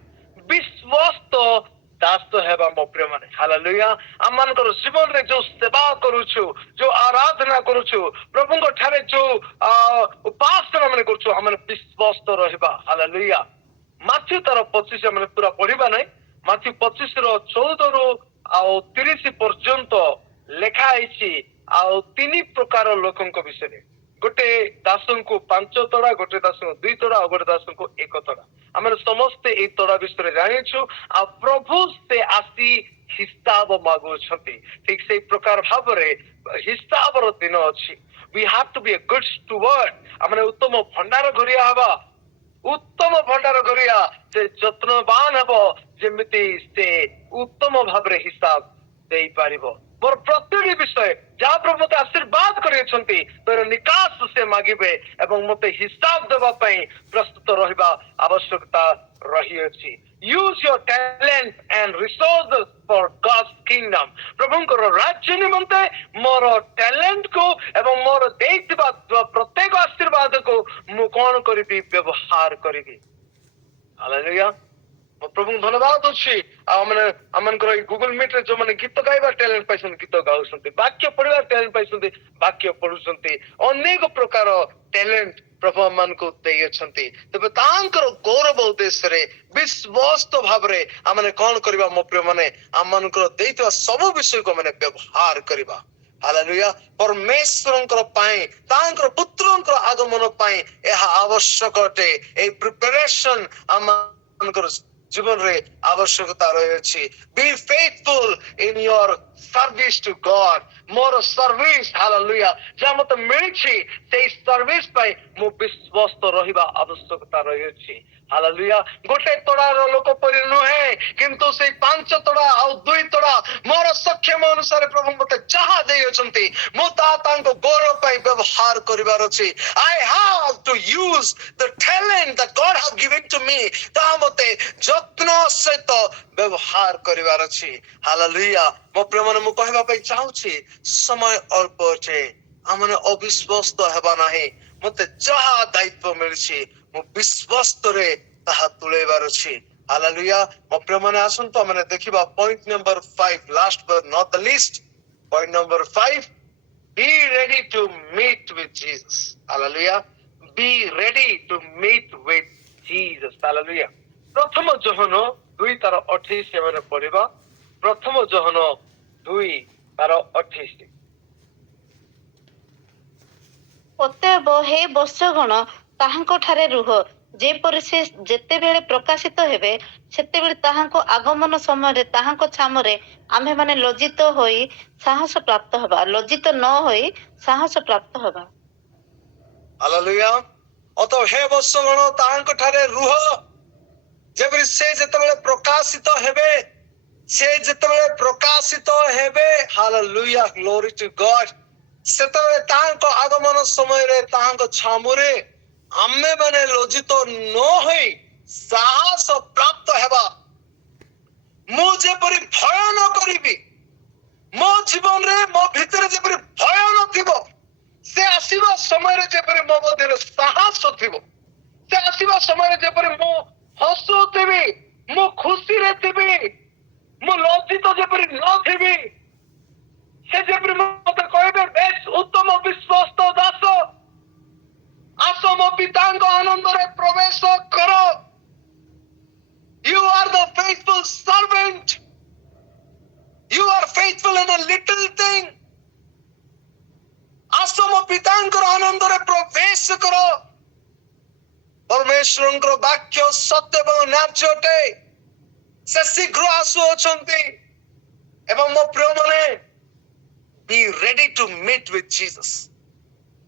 ବିଶ୍ୱାସ ଦାସ ହେବା ମୋ ପ୍ରିୟମାନେ ହାଲେଲୁୟା ଆମମାନଙ୍କର ଜୀବନରେ ଯୋଉ ସେବା କରୁଛୁ ଯୋଉ ଆରାଧନା କରୁଛୁ ପ୍ରଭୁଙ୍କ ଠାରେ ଯୋଉ ଉପାସନା ଆମେ କରୁଛୁ ଆମେ ବିଶ୍ୱାସ ରହିବା ହାଲେଲୁୟା ମାଥ୍ୟୁ ତାର 25 ଆମେ ପୁରା ପଢିବା ନାହିଁ ମାଥ୍ୟୁ 25 ର 14 ରୁ ଆଉ 30 ପର୍ଯ୍ୟନ୍ତ ଲେଖା ହେଇଛି ଆଉ ତିନି ପ୍ରକାର ଲୋକଙ୍କ ବିଷୟରେ ଗୋଟେ ଦାସଙ୍କୁ 5 ତୋଡ଼ା ଗୋଟେ ଦାସଙ୍କୁ 2 ତୋଡ଼ା ଆଉ ଗୋଟେ ଦାସଙ୍କୁ 1 ତୋଡ଼ା ଆମେ ସମସ୍ତେ ଏଇ ତୋଡ଼ା ବିଷୟରେ ଜାଣିଛୁ ଆଉ ପ୍ରଭୁ ସେ ଆସି ହିସାବ ମାଗୁଛନ୍ତି ଠିକ ସେଇ ପ୍ରକାର ଭାବରେ ହିସାବର ଦିନ ଅଛି we have to be a good steward ଆମେ ଉତ୍ତମ ଭଣ୍ଡାର ଘରିଆ ହେବା ଉତ୍ତମ ଭଣ୍ଡାର ଘରିଆ ସେ ଯତ୍ନବାନ ହେବ ଯେମିତି ସେ ଉତ୍ତମ ଭାବରେ ହିସାବ ଦେଇପାରିବ ମୋର ପ୍ରତିଟି ବିଷୟ ଯାହା ପ୍ରଭୁ ମୋତେ ଆଶୀର୍ବାଦ କରିଛନ୍ତି ତୋର ନିକାଶ ସେ ମାଗିବେ ଏବଂ ମୋତେ ହିସାବ ଦେବା ପାଇଁ ପ୍ରସ୍ତୁତ ରହିବା ଆବଶ୍ୟକତା ରହିଅଛି use your talent and resources for God's kingdom ପ୍ରଭୁଙ୍କର ରାଜ୍ୟ ନିମନ୍ତେ ମୋର ଟ୍ୟାଲେଣ୍ଟ କୁ ଏବଂ ମୋର ଦେଇଥିବା ପ୍ରତ୍ୟେକ ଆଶୀର୍ବାଦକୁ ମୁଁ କଣ କରିବି ବ୍ୟବହାର କରିବି ହାଲେଲୁୟା ପ୍ରଭୁଙ୍କୁ ଧନ୍ୟବାଦ ଅଛି ଆଉ ଆମମାନଙ୍କର ଏଇ ଗୁଗଲ ମିଟ ରେ ଯୋଉମାନେ ଗୀତ ଗାଇବା ଟ୍ୟାଲେଣ୍ଟ ପାଇଛନ୍ତି ଗୀତ ଗାଉଛନ୍ତି ବାକ୍ୟ ପଢିବା ଟ୍ୟାଲେଣ୍ଟ ପାଇଛନ୍ତି ବାକ୍ୟ ପଢୁଛନ୍ତି ଅନେକ ପ୍ରକାର ଟ୍ୟାଲେଣ୍ଟ ପ୍ରଭୁ ଆମମାନଙ୍କୁ ଦେଇଅଛନ୍ତି ତେବେ ତାଙ୍କର ଗୌରବ ଉଦ୍ଦେଶ୍ୟରେ ବିଶ୍ୱସ୍ତ ଭାବରେ ଆମେ କଣ କରିବା ମୋ ପ୍ରିୟ ମାନେ ଆମମାନଙ୍କର ଦେଇଥିବା ସବୁ ବିଷୟକୁ ଆମେ ବ୍ୟବହାର କରିବା ହାଲେଲୁୟା ପରମେଶ୍ୱରଙ୍କର ପାଇଁ ତାଙ୍କର ପୁତ୍ରଙ୍କର ଆଗମନ ପାଇଁ ଏହା ଆବଶ୍ୟକ ଅଟେ ଏଇ ପ୍ରିପାରେସନ ଆମମାନଙ୍କର ଜୀବନରେ ଆବଶ୍ୟକତା ରହିଅଛି be faithful in your service to God ମୋର ସର୍ଭିସ ହାଲେଲୁୟା ଯାହା ମୋତେ ମିଳିଛି ସେଇ ସର୍ଭିସ ପାଇଁ ମୁଁ ବିଶ୍ୱସ୍ତ ରହିବା ଆବଶ୍ୟକତା ରହିଅଛି ହାଲେଲୁୟା ଗୋଟେ ତୋଡ଼ାର ଲୋକ ପରି ନୁହେଁ କିନ୍ତୁ ସେଇ 5 ତୋଡ଼ା ଆଉ 2 ତୋଡ଼ା ମୋର ସକ୍ଷମ ଅନୁସାରେ ପ୍ରଭୁ ମୋତେ ଯାହା ଦେଇଅଛନ୍ତି ମୁଁ ତାଙ୍କ ଗୌରବ ପାଇଁ ବ୍ୟବହାର କରିବାର ଅଛି I have to use the talent that God have given to me ତାହା ମୋତେ ଯତ୍ନ ସହିତ ବ୍ୟବହାର କରିବାର ଅଛି ହାଲେଲୁୟା ମୋ ପ୍ରିୟମାନେ ମୁଁ କହିବା ପାଇଁ ଚାହୁଁଛି ସମୟ ଅଳ୍ପ ଅଟେ ଆମେ ଅବିଶ୍ୱାସ ହେବା ନାହିଁ ମୋତେ ଯାହା ଦାୟିତ୍ୱ ମିଳିଛି ମୁଁ ବିଶ୍ୱାସରେ ତାହା ତୁଳେଇବାର ଅଛି ହାଲେଲୁୟା ମୋ ପ୍ରିୟମାନେ ଆସନ୍ତୁ ଆମେ ଦେଖିବା point number 5 last but not the least point number 5 be ready to meet with Jesus hallelujah be ready to meet with Jesus hallelujah ପ୍ରଥମ ଯୋହନ 2 ତାର 28 ଆମେ ପଢିବା ପ୍ରଥମ ଯୋହନ 2 ତାର 28 ଅତଏବ ହେ ବତ୍ସଗଣ ତାହାଙ୍କ ଠାରେ ରୁହ ଯେପରି ସେ ଯେତେବେଳେ ପ୍ରକାଶିତ ହେବେ ସେତେବେଳେ ତାହାଙ୍କ ଆଗମନ ସମୟରେ ତାହାଙ୍କ ଛାମରେ ଆମ୍ଭେମାନେ ଲଜ୍ଜିତ ହୋଇ ସାହସ ପ୍ରାପ୍ତ ହେବା ଲଜ୍ଜିତ ନ ହୋଇ ସାହସ ପ୍ରାପ୍ତ ହେବା ହାଲେଲୁୟା ଅତଏବ ହେ ବତ୍ସଗଣ ତାହାଙ୍କ ଠାରେ ରୁହ ଯେପରି ସେ ଯେତେବେଳେ ପ୍ରକାଶିତ ହେବେ ହାଲେଲୁୟା ଗ୍ଲୋରି ଟୁ ଗଡ୍ ସେତେବେଳେ ତାହାଙ୍କ ଆଗମନ ସମୟରେ ତାହାଙ୍କ ଛାମୁରେ ଆମ୍ଭେମାନେ ଲଜ୍ଜିତ ନ ହୋଇ ସାହସ ପ୍ରାପ୍ତ ହେବା ମୁଁ ଯେପରି ଭୟ ନ କରିବି ମୋ ଜୀବନରେ ମୋ ଭିତରେ ଯେପରି ଭୟ ନଥିବ ସେ ଆସିବା ସମୟରେ ଯେପରି ମୋ ମଧ୍ୟରେ ସାହସ ଥିବ ସେ ଆସିବା ସମୟରେ ଯେପରି ମୁଁ ହସୁଥିବି ମୁଁ ଖୁସିରେ ଥିବି ମୁଁ ଲଜ୍ଜିତ ଯେପରି ନଥିବି ସେ ଯେପରି ମୋତେ କହିବେ ବେଶ ଉତ୍ତମ ବିଶ୍ୱସ୍ତ ଦାସ ଆସ ମୋ ପିତାଙ୍କ ଆନନ୍ଦରେ ପ୍ରବେଶ କର you are the faithful servant you are faithful in a little thing ଆସ ମୋ ପିତାଙ୍କର ଆନନ୍ଦରେ ପ୍ରବେଶ କର ପରମେଶ୍ୱରଙ୍କର ବାକ୍ୟ ସତ୍ୟ ଏବଂ ନ୍ୟାୟ ଅଟେ ସେ ଶୀଘ୍ର ଆସୁଅଛନ୍ତି ଏବଂ ମୋ ପ୍ରିୟମାନେ be ready to meet with Jesus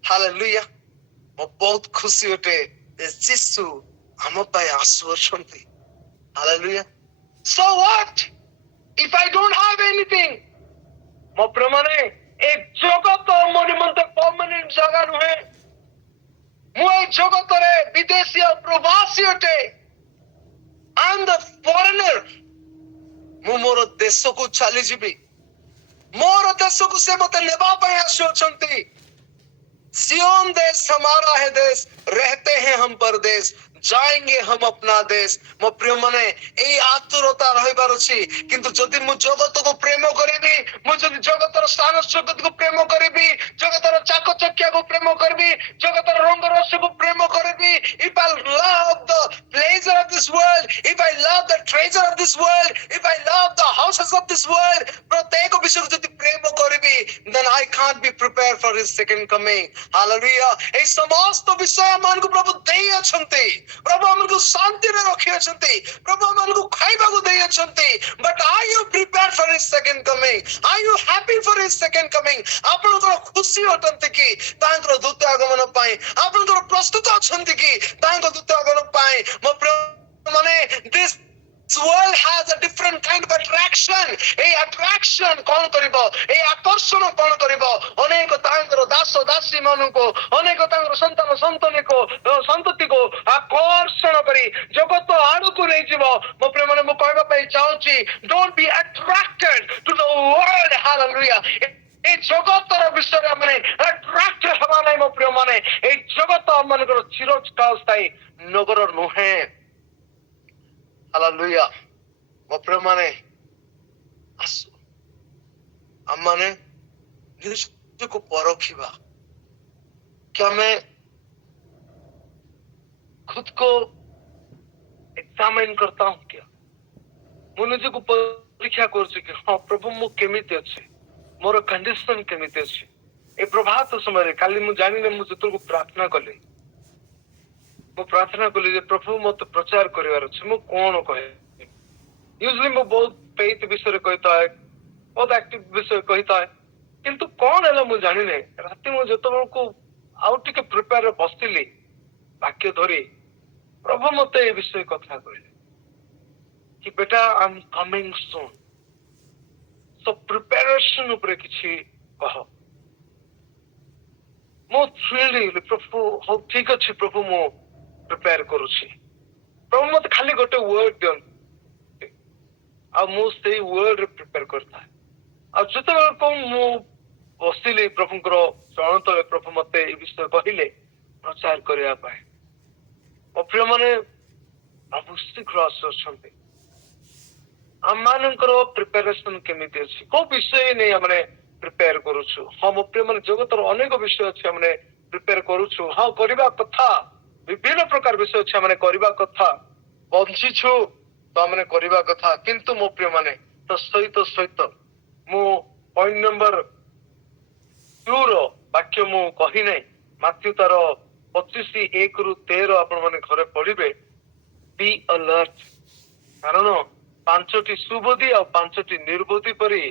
hallelujah ମୁଁ ବହୁତ ଖୁସି ଅଟେ ଯେ ଯୀଶୁ ଆମ ପାଇଁ ଆସୁଅଛନ୍ତି hallelujah so what If I don't have anything, ମୋ ପ୍ରିୟମାନେ ଏ ଜଗତ ମୋ ନିମନ୍ତେ ପର୍ମାନେଣ୍ଟ ଜାଗା ନୁହେଁ। ମୁଁ ଏ ଜଗତରେ ବିଦେଶୀ ଆଉ ପ୍ରବାସୀ ଅଟେ। I am the foreigner. ମୁଁ ମୋର ଦେଶକୁ ଚାଲିଯିବି। ମୋର ଦେଶକୁ ସେ ମତେ ନେବା ପାଇଁ ଆସୁଅଛନ୍ତି। सियोन देश हमारा है देश, रहते हैं हम परदेश, जाएंगे हम अपना देश। ମୋ ପ୍ରିୟ ମାନେ ଏଇ ଆତୁରତା ରହିବାର ଅଛି। କିନ୍ତୁ ଯଦି ମୁଁ ଜଗତକୁ ପ୍ରେମ କରିବି, ମୁଁ ଯଦି ଜଗତର ସ୍ଥାନ ଜଗତକୁ ପ୍ରେମ କରିବି, ଜଗତର ଚାକଚକ୍ୟକୁ ପ୍ରେମ କରିବି, ଜଗତର ରଙ୍ଗରସକୁ ପ୍ରେମ କରିବି, if I love the pleasure of this world, if I love the treasure of this world, if I love the houses of this world, ପ୍ରତ୍ୟେକ ବିଷୟକୁ ଯଦି ପ୍ରେମ କରିବି, then I can't be prepared for his second coming. Hallelujah. এই সমস্ত বিষয় ଆମମାନଙ୍କୁ ପ୍ରଭୁ ଦେଇଅଛନ୍ତି। ପ୍ରଭୁ ଆମକୁ ଶାନ୍ତିରେ ରଖିଅଛନ୍ତି। ପ୍ରଭୁ ଆମକୁ ଖାଇବାକୁ ଦେଇଅଛନ୍ତି। But are you prepared for his second coming? Are you happy for his second coming? ଆପଣଙ୍କର ଖୁସି ଅଟନ୍ତି କି ତାଙ୍କର ଦ୍ୱିତୀୟ ଆଗମନ ପାଇଁ? ଆପଣଙ୍କର ପ୍ରସ୍ତୁତ ଅଛନ୍ତି କି ତାଙ୍କ ଦ୍ୱିତୀୟ ଆଗମନ ପାଇଁ? ମୋ ପ୍ରିୟ ମାନେ this world has a different kind of attraction. এই attraction କଣ କରିବ? এই ଆକର୍ଷଣ କଣ କରିବ? ଅନେକ ତାଙ୍କର ଦାସ ଦାସୀ ମାନଙ୍କୁ, ଅନେକ ତାଙ୍କର ସନ୍ତାନ ସନ୍ତତିକୁ ଆକର୍ଷଣ କରି ଜଗତ ଆଡକୁ ନେଇଯିବ। ମୋ ପ୍ରିୟମାନେ ମୁଁ କହିବା ପାଇଁ ଚାହୁଁଛି, don't be attracted to the world. Hallelujah. এই ଜଗତର ବିଷୟରେ ଆମେ attract ହେବା ନାହିଁ। ମୋ ପ୍ରିୟମାନେ এই ଜଗତ ଆମମାନଙ୍କର ଚିରସ୍ଥାୟୀ ନଗର ନୁହେଁ। ହାଲେଲୁୟା। ମୋ ପ୍ରିୟମାନେ ଆସୁ ଆମମାନେ ନିଜକୁ ପରଖିବା कि हमें खुद को एग्जामिन करता हूं क्या? ମୁଁ ନିଜକୁ ପରୀକ୍ଷା କରୁଛି କି ହଁ ପ୍ରଭୁ ମୁଁ କେମିତି ଅଛି, ମୋର କଣ୍ଡିସନ କେମିତି ଅଛି। ଏ ପ୍ରଭାତ ସମୟରେ କାଲି ମୁଁ ଜାଣିନି, ମୁଁ ଯେତେବେଳକୁ ପ୍ରାର୍ଥନା କଲି, ମୁଁ ପ୍ରାର୍ଥନା କଲି ଯେ ପ୍ରଭୁ ମତେ ପ୍ରଚାର କରିବାର ଅଛି, ମୁଁ କଣ କହିବି। ୟୁଜୁଆଲି ମୁଁ ବହୁତ ଫେଥ ବିଷୟରେ କହିଥାଏ, ବହୁତ ଆକ୍ଟିଭ ବିଷୟରେ କହିଥାଏ, କିନ୍ତୁ କଣ ହେଲା ମୁଁ ଜାଣିନି। ରାତି ମୁଁ ଯେତେବେଳକୁ ଆଉ ଟିକେ ପ୍ରିପେୟାର ବସିଲି ବାକ୍ୟ ଧରି, ପ୍ରଭୁ ମତେ ଏ ବିଷୟ କଥା କହିଲେ कि बेटा I am coming soon, so preparation ଉପରେ କିଛି କହ। ମୁଁ ଥ୍ରିଲ୍ଡ ହେଇଗଲି, ପ୍ରଭୁ ହଉ ଠିକ ଅଛି ପ୍ରଭୁ ମୁଁ ପ୍ରିପେୟାର କରୁଛି। ପ୍ରଭୁ ମତେ ଖାଲି ଗୋଟେ ୱାର୍ଡ ଦିଅନ୍ତି ଆଉ ମୁଁ ସେଇ ୱାର୍ଡରେ ପ୍ରିପେୟାର କରିଥାଏ। ଆଉ ଯେତେବେଳେ ମୁଁ ବସିଲି ପ୍ରଭୁଙ୍କର ଚରଣ ତଳେ, ପ୍ରଭୁ ମତେ ଏ ବିଷୟ କହିଲେ ପ୍ରଚାର କରିବା ପାଇଁ। ମୋ ପ୍ରିୟମାନେ ପ୍ରଭୁ ଶୀଘ୍ର ଆସୁଅଛନ୍ତି। ଆମମାନଙ୍କର ପ୍ରିପାରେସନ କେମିତି ଅଛି, କୋଉ ବିଷୟ ନେଇ ଆମେ ପ୍ରିପେୟାର କରୁଛୁ? ହଁ ମୋ ପ୍ରିୟମାନେ ଜଗତର ଅନେକ ବିଷୟ ଅଛି ଆମେ ପ୍ରିପେୟାର କରୁଛୁ। ହଁ କରିବା କଥା, ବିଭିନ୍ନ ପ୍ରକାର ବିଷୟ ଅଛି ଆମେ କରିବା କଥା, ବଞ୍ଚିଛୁ ତ ଆମେ କରିବା କଥା। କିନ୍ତୁ ମୋ ପ୍ରିୟମାନେ ତ ସହିତ ମୁଁ ପଏଣ୍ଟ ନମ୍ବର 2 ର ବାକ୍ୟ ମୁଁ କହି ନାହିଁ, ମାଥ୍ୟୁ ତାର 25:1-13 ଆପଣ ମାନେ ଘରେ ପଢିବେ। ବି alert, କାରଣ 5ଟି ସୁବୋଧି ଆଉ 5ଟି ନିର୍ବୋଧି ପରି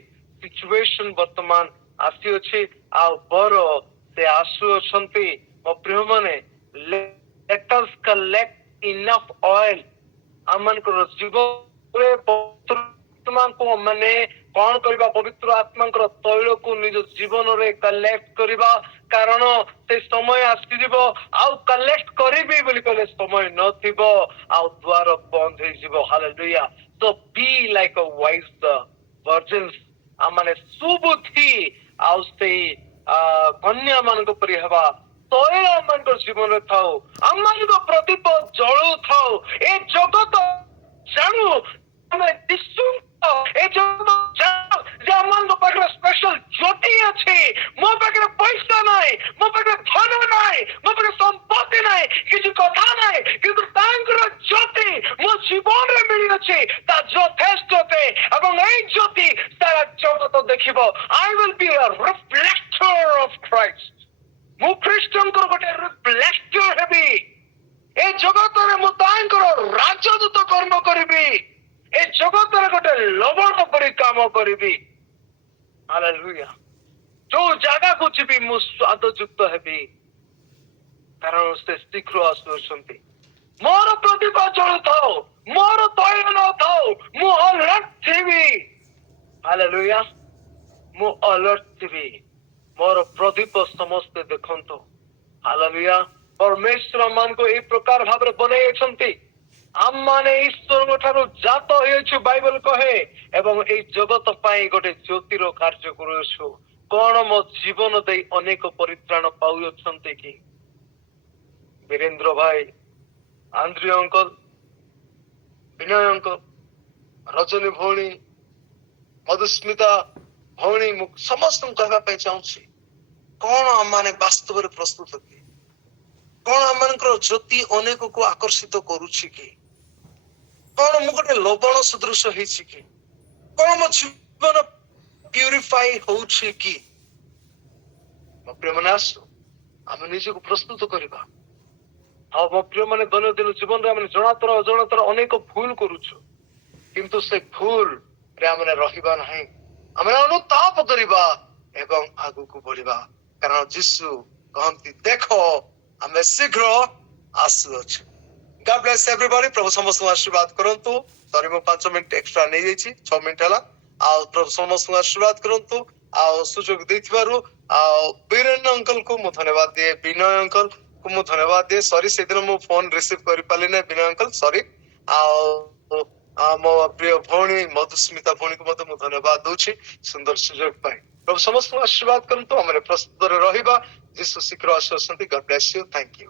ସିଚୁଏସନ ବର୍ତ୍ତମାନ ଆସିଅଛି ଆଉ ବର ସେ ଆସୁଅଛନ୍ତି। ମୋ ପ୍ରିୟମାନେ let us collect enough oil। ଆମମାନଙ୍କର ଜୀବନରେ ଆତ୍ମାଙ୍କୁ ମାନେ କଣ କରିବା? ପବିତ୍ର ଆତ୍ମାଙ୍କର ତୈଳକୁ ନିଜ ଜୀବନରେ କଲେକ୍ଟ କରିବା, କାରଣ ସେ ସମୟ ଆସିଯିବ ଆଉ କଲେକ୍ଟ କରିବି ବୋଲି କହିଲେ ସମୟ ନଥିବ ଆଉ ଦ୍ୱାର ବନ୍ଦ ହେଇଯିବ। Hallelujah. So be like a wise virgins, ଆମମାନେ ସୁବୁଦ୍ଧି ଆଉ ସେଇ କନ୍ୟା ମାନଙ୍କ ପରି ହେବା। ତୈଳ ଆମମାନଙ୍କର ଜୀବନରେ ଥାଉ, ଆମମାନଙ୍କ ପ୍ରଦୀପ ଜଳୁଥାଉ। ଏ ଜଗତ ଜାଣୁ ଆମେ ଏ ଜଗତ ଜାଣୁ ଯେ ଆମମାନଙ୍କ ପାଖରେ ସ୍ପେଶାଲ ଜ୍ୟୋତି ଅଛି। ମୋ ପାଖରେ ପଇସା ନାହିଁ, ମୋ ପାଖରେ ଧନ ନାହିଁ, ମୋ ପାଖରେ ସମ୍ପତ୍ତି ନାହିଁ, କିଛି କଥା ନାହିଁ, କିନ୍ତୁ ତାଙ୍କର ଜ୍ୟୋତି ମୋ ଜୀବନରେ ମିଳିଅଛି। ତା ଯଥେଷ୍ଟତେ ଏବଂ ଏଇ ଜ୍ୟୋତି ସାରା ଜଗତ ଦେଖିବ। I will be a reflector of Christ। ମୁଁ ଖ୍ରୀଷ୍ଟଙ୍କର ଗୋଟେ ରିଫ୍ଲେକ୍ଟର ହେବି। ଏ ଜଗତରେ ମୁଁ ତାଙ୍କର ରାଜଦୂତ କର୍ମ କରିବି। ଏ ଜଗତରେ ଗୋଟେ ଲବଣ ପରି କାମ କରିବି। ହାଲେଲୁୟା। ଯୋଉ ଜାଗାକୁ ଯିବି ମୁଁ ସ୍ୱାଦଯୁକ୍ତ ହେବି, କାରଣ ସେ ଶୀଘ୍ର ଆସୁଅଛନ୍ତି। ମୋର ପ୍ରତିଭା ଜଳୁଥାଉ, ମୋର ତୈଳ ନଥାଉ, ମୁଁ alert ଥିବି। हालेलुया मु अलर्ट थिबी मोर प्रदीप समस्ते देखंतो हालेलुया परमेश्वर मान को ए प्रकार भाबरे बनेइछंती आम माने ईश्वर ठारू जात होइछु बाइबल कहे एवं ए जगत पाई गोटे ज्योतिर कार्य करूछु कौन मो जीवन दे अनेक परित्राण पाउछंती कि वीरेंद्र भाई आंद्रिय अंकल विनय अंकल रजनी भौणी मधुस्मिता भौणी मु समस्त कहवा चाहूँ कौन आम माने वास्तव में प्रस्तुत कि कौन आम ज्योति अनेक को आकर्षित करुछि कि कौन मु गोटे लवण सदृश होइछि कि कौन मो जीवन प्यूरिफाई होउछि कि मो प्रिय माने आसु आम निजको प्रस्तुत करबा हाँ मो प्रिय माने दैनंदिन जीवन रे जनातर अजनातर अनेक भूल करुछु किंतु से भूल रे आमने रहिबा नहीं आमने अनुताप करबा एवं आगु को बढ़िबा कारण यीशु कहंती देखो आमे शीघ्र आसुअछु गॉड ब्लेस एवरीबॉडी प्रभु समस्त आशीर्वाद करंतु सॉरी मो 5 मिनिट एक्स्ट्रा नै जाईछि 6 मिनिट हला आ प्रभु समस्त आशीर्वाद करंतु आ सुजोग देथिबारु आ वीरेन अंकल को मु धन्यवाद दिए विनय अंकल को मु धन्यवाद दिए सॉरी से दिन मो फोन रिसीव करि पाली नै विनय अंकल सॉरी आ मो प्रिय भौणी मधुस्मिता भौणी को मु धन्यवाद दूछि सुंदर सुजोग पाई प्रभु समस्त आशीर्वाद करंतु हमरे प्रस्तुत रहिबा यीशु शीघ्र आसुछंती God bless you thank you